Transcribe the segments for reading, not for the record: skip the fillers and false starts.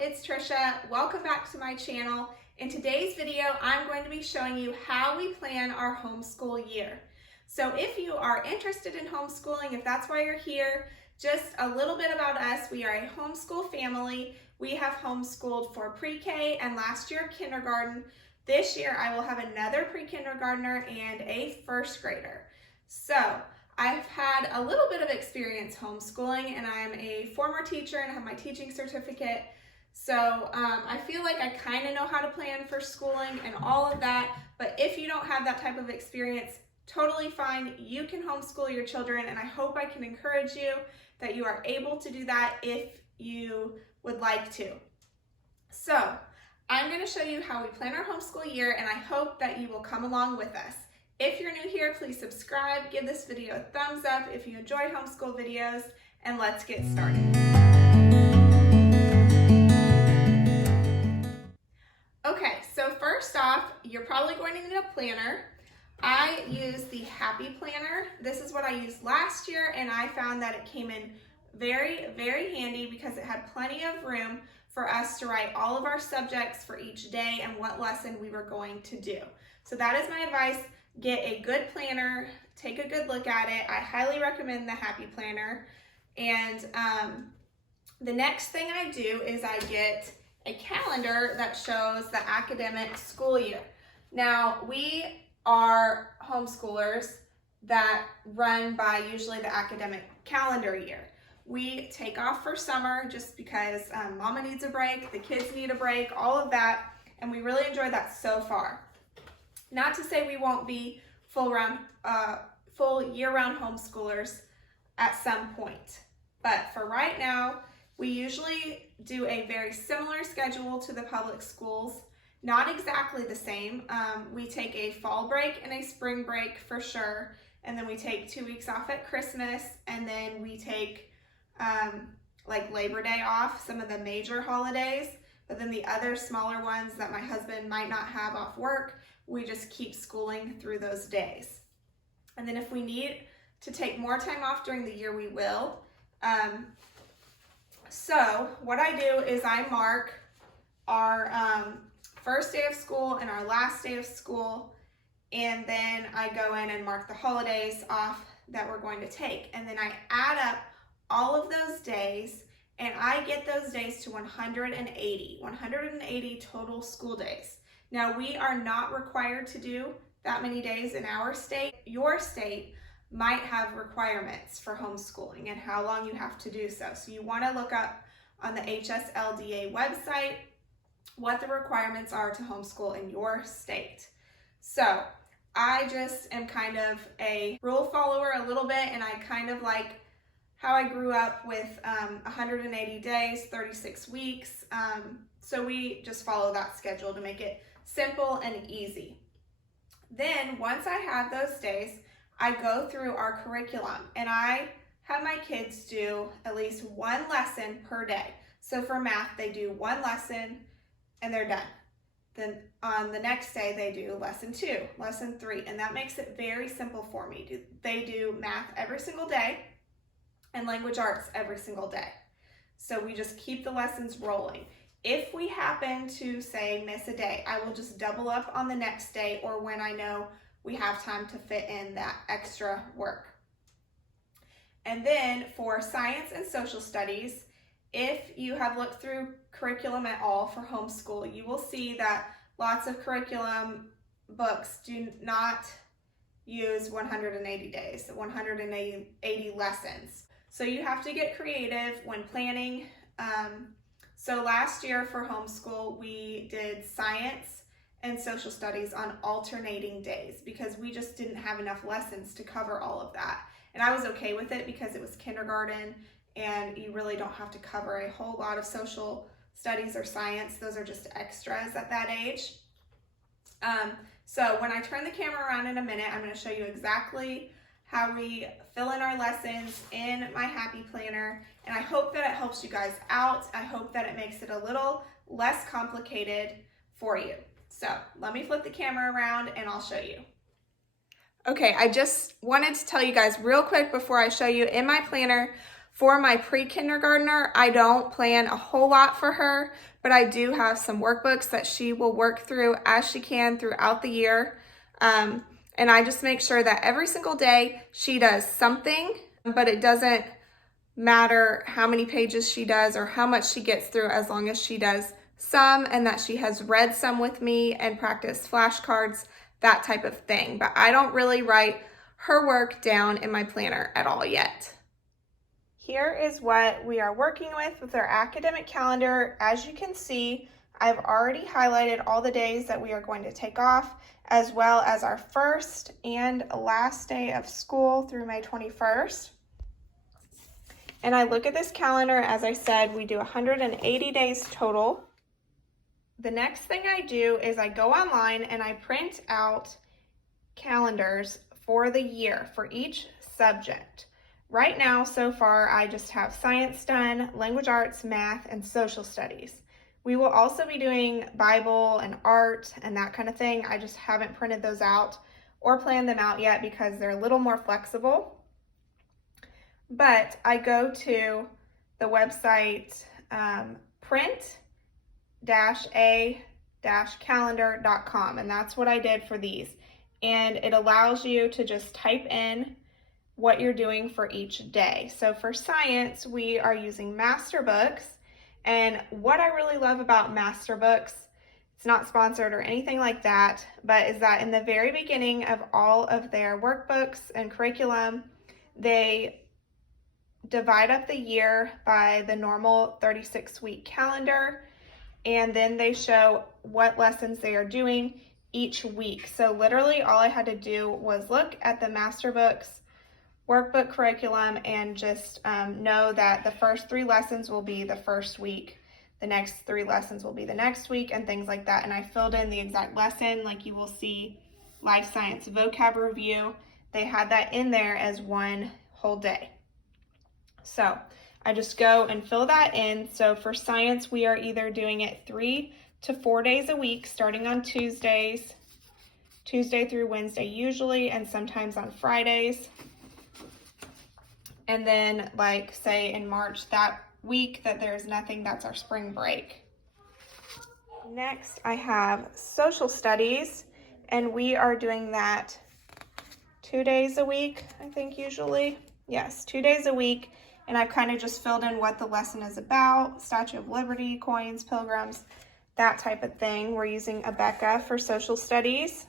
it's Trisha. Welcome back to my channel. In today's video, I'm going to be showing you how we plan our homeschool year. So if you are interested in homeschooling, if that's why you're here, just a little bit about us. We are a homeschool family. We have homeschooled for pre-K and last year kindergarten. This year I will have another pre-kindergartner and a first grader. So I've had a little bit of experience homeschooling, and I'm a former teacher and have my teaching certificate. So I feel like I kind of know how to plan for schooling and all of that, but if you don't have that type of experience, totally fine. You can homeschool your children, and I hope I can encourage you that you are able to do that if you would like to. So I'm going to show you how we plan our homeschool year, and I hope that you will come along with us. If you're new here, please subscribe, give this video a thumbs up if you enjoy homeschool videos, and let's get started. Okay, so first off, you're probably going to need a planner. I use the Happy Planner. This is what I used last year, and I found that it came in very, very handy because it had plenty of room for us to write all of our subjects for each day and what lesson we were going to do. So that is my advice. Get a good planner, take a good look at it. I highly recommend the Happy Planner. And the next thing I do is I get a calendar that shows the academic school year. Now, we are homeschoolers that run by usually the academic calendar year. We take off for summer just because mama needs a break, the kids need a break, all of that, and we really enjoy that so far. Not to say we won't be full year-round homeschoolers at some point, but for right now, we usually do a very similar schedule to the public schools. Not exactly the same. We take a fall break and a spring break for sure, and then we take 2 weeks off at Christmas, and then we take like Labor Day off, some of the major holidays, but then the other smaller ones that my husband might not have off work, we just keep schooling through those days. And then if we need to take more time off during the year, we will. So what I do is I mark our first day of school and our last day of school, and then I go in and mark the holidays off that we're going to take. And then I add up all of those days, and I get those days to 180 total school days. Now, we are not required to do that many days in our state. Your state might have requirements for homeschooling and how long you have to do so. So you want to look up on the HSLDA website what the requirements are to homeschool in your state. So I just am kind of a rule follower a little bit, and I kind of like how I grew up with 180 days, 36 weeks. So we just follow that schedule to make it simple and easy. Then once I have those days, I go through our curriculum, and I have my kids do at least one lesson per day. So for math, they do one lesson and they're done. Then on the next day, they do lesson 2, lesson 3, and that makes it very simple for me. They do math every single day and language arts every single day. So we just keep the lessons rolling. If we happen to, say, miss a day, I will just double up on the next day or when I know we have time to fit in that extra work. And then for science and social studies, if you have looked through curriculum at all for homeschool, you will see that lots of curriculum books do not use 180 days, 180 lessons. So you have to get creative when planning. So last year for homeschool, we did science and social studies on alternating days because we just didn't have enough lessons to cover all of that. And I was okay with it because it was kindergarten and you really don't have to cover a whole lot of social studies or science. Those are just extras at that age. So when I turn the camera around in a minute, I'm going to show you exactly how we fill in our lessons in my Happy Planner, and I hope that it helps you guys out. I hope that it makes it a little less complicated for you. So let me flip the camera around and I'll show you. Okay, I just wanted to tell you guys real quick before I show you in my planner, For my pre-kindergartner, I don't plan a whole lot for her, but I do have some workbooks that she will work through as she can throughout the year. And I just make sure that every single day she does something, but it doesn't matter how many pages she does or how much she gets through, as long as she does some and that she has read some with me and practiced flashcards, that type of thing. But I don't really write her work down in my planner at all yet. Here is what we are working with our academic calendar. As you can see, I've already highlighted all the days that we are going to take off, as well as our first and last day of school through May 21st. And I look at this calendar, as I said, we do 180 days total. The next thing I do is I go online and I print out calendars for the year for each subject. Right now, so far, I just have science done, language arts, math, and social studies. We will also be doing Bible and art and that kind of thing. I just haven't printed those out or planned them out yet because they're a little more flexible. But I go to the website print-a-calendar.com, and that's what I did for these. And it allows you to just type in what you're doing for each day. So for science, we are using master books. And what I really love about master books, it's not sponsored or anything like that, but is that in the very beginning of all of their workbooks and curriculum, they divide up the year by the normal 36-week calendar, and then they show what lessons they are doing each week. So literally all I had to do was look at the master books workbook curriculum and just know that the first 3 lessons will be the first week, the next 3 lessons will be the next week, and things like that. And I filled in the exact lesson, like you will see life science vocab review. They had that in there as one whole day. So I just go and fill that in. So for science, we are either doing it 3 to 4 days a week, starting on Tuesdays, Tuesday through Wednesday usually, and sometimes on Fridays. And then, like, say in March, that week that there's nothing, that's our spring break. Next, I have social studies, and we are doing that 2 days a week, I think usually. Yes, 2 days a week. And I've kind of just filled in what the lesson is about, Statue of Liberty, coins, pilgrims, that type of thing. We're using Abeka for social studies.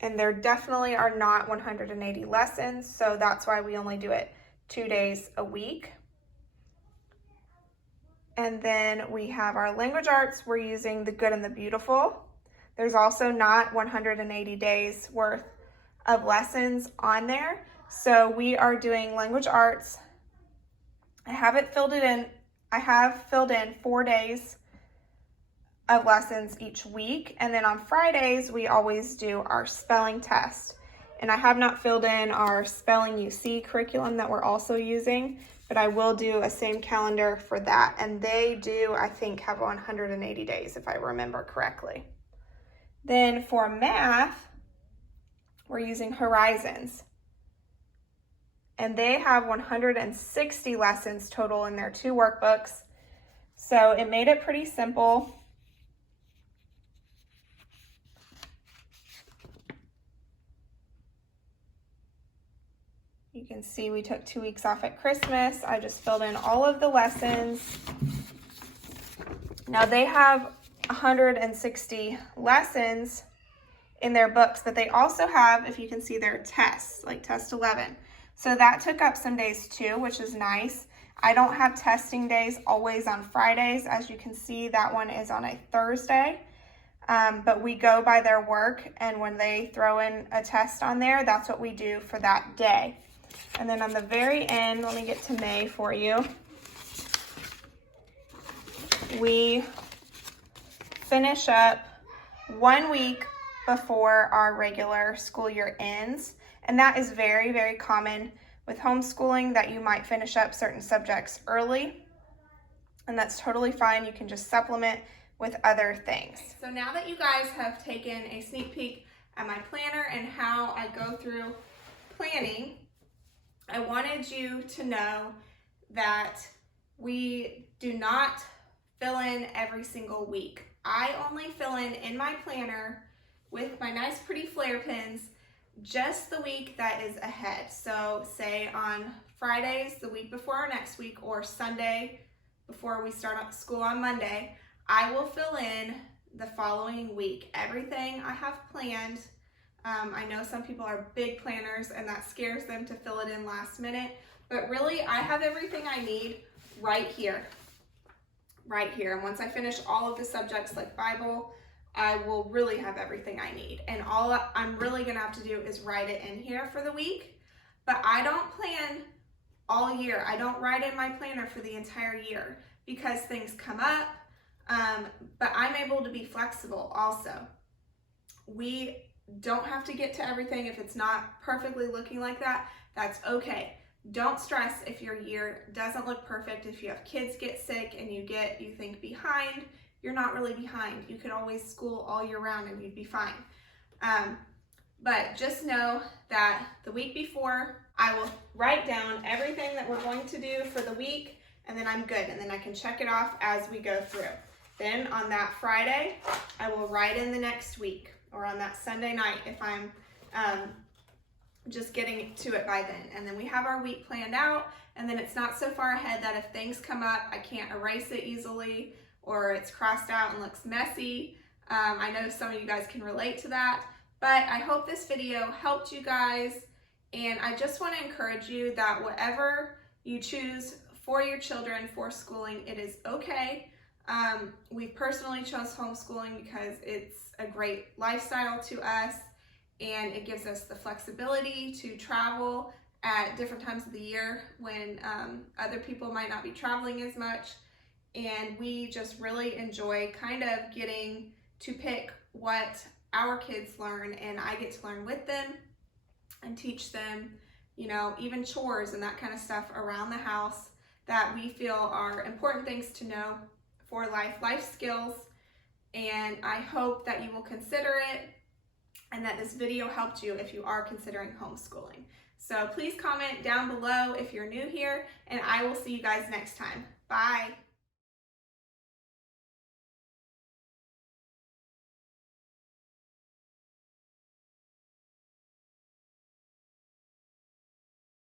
And there definitely are not 180 lessons, so that's why we only do it 2 days a week. And then we have our language arts. We're using The Good and the Beautiful. There's also not 180 days worth of lessons on there. So we are doing language arts. I have filled in 4 days of lessons each week, and then on Fridays we always do our spelling test. And I have not filled in our spelling UC curriculum that we're also using, but I will do a same calendar for that. And they do, I think, have 180 days if I remember correctly. Then for math, we're using Horizons. And they have 160 lessons total in their 2 workbooks. So it made it pretty simple. You can see we took 2 weeks off at Christmas. I just filled in all of the lessons. Now they have 160 lessons in their books, but they also have, if you can see, their tests, like test 11. So that took up some days too, which is nice. I don't have testing days always on Fridays. As you can see, that one is on a Thursday. But we go by their work, and when they throw in a test on there, that's what we do for that day. And then on the very end, let me get to May for you. We finish up 1 week before our regular school year ends. And that is very, very common with homeschooling, that you might finish up certain subjects early. And that's totally fine. You can just supplement with other things. So now that you guys have taken a sneak peek at my planner and how I go through planning, I wanted you to know that we do not fill in every single week. I only fill in my planner with my nice pretty flare pins just the week that is ahead. So say on Fridays, the week before our next week, or Sunday before we start up school on Monday, I will fill in the following week. Everything I have planned. I know some people are big planners and that scares them to fill it in last minute, but really I have everything I need right here. And once I finish all of the subjects like Bible, I will really have everything I need. And all I'm really gonna have to do is write it in here for the week, but I don't plan all year. I don't write in my planner for the entire year because things come up, but I'm able to be flexible also. We don't have to get to everything. If it's not perfectly looking like that, that's okay. Don't stress if your year doesn't look perfect. If you have kids get sick and you think behind, you're not really behind. You could always school all year round and you'd be fine. But just know that the week before, I will write down everything that we're going to do for the week, and then I'm good. And then I can check it off as we go through. Then on that Friday, I will write in the next week, or on that Sunday night if I'm just getting to it by then. And then we have our week planned out, and then it's not so far ahead that if things come up, I can't erase it easily, or it's crossed out and looks messy. I know some of you guys can relate to that, but I hope this video helped you guys, and I just want to encourage you that whatever you choose for your children for schooling, it is okay. We personally chose homeschooling because it's a great lifestyle to us, and it gives us the flexibility to travel at different times of the year when other people might not be traveling as much. And we just really enjoy kind of getting to pick what our kids learn, and I get to learn with them and teach them, you know, even chores and that kind of stuff around the house that we feel are important things to know for life skills. And I hope that you will consider it and that this video helped you if you are considering homeschooling. So please comment down below if you're new here, and I will see you guys next time. Bye.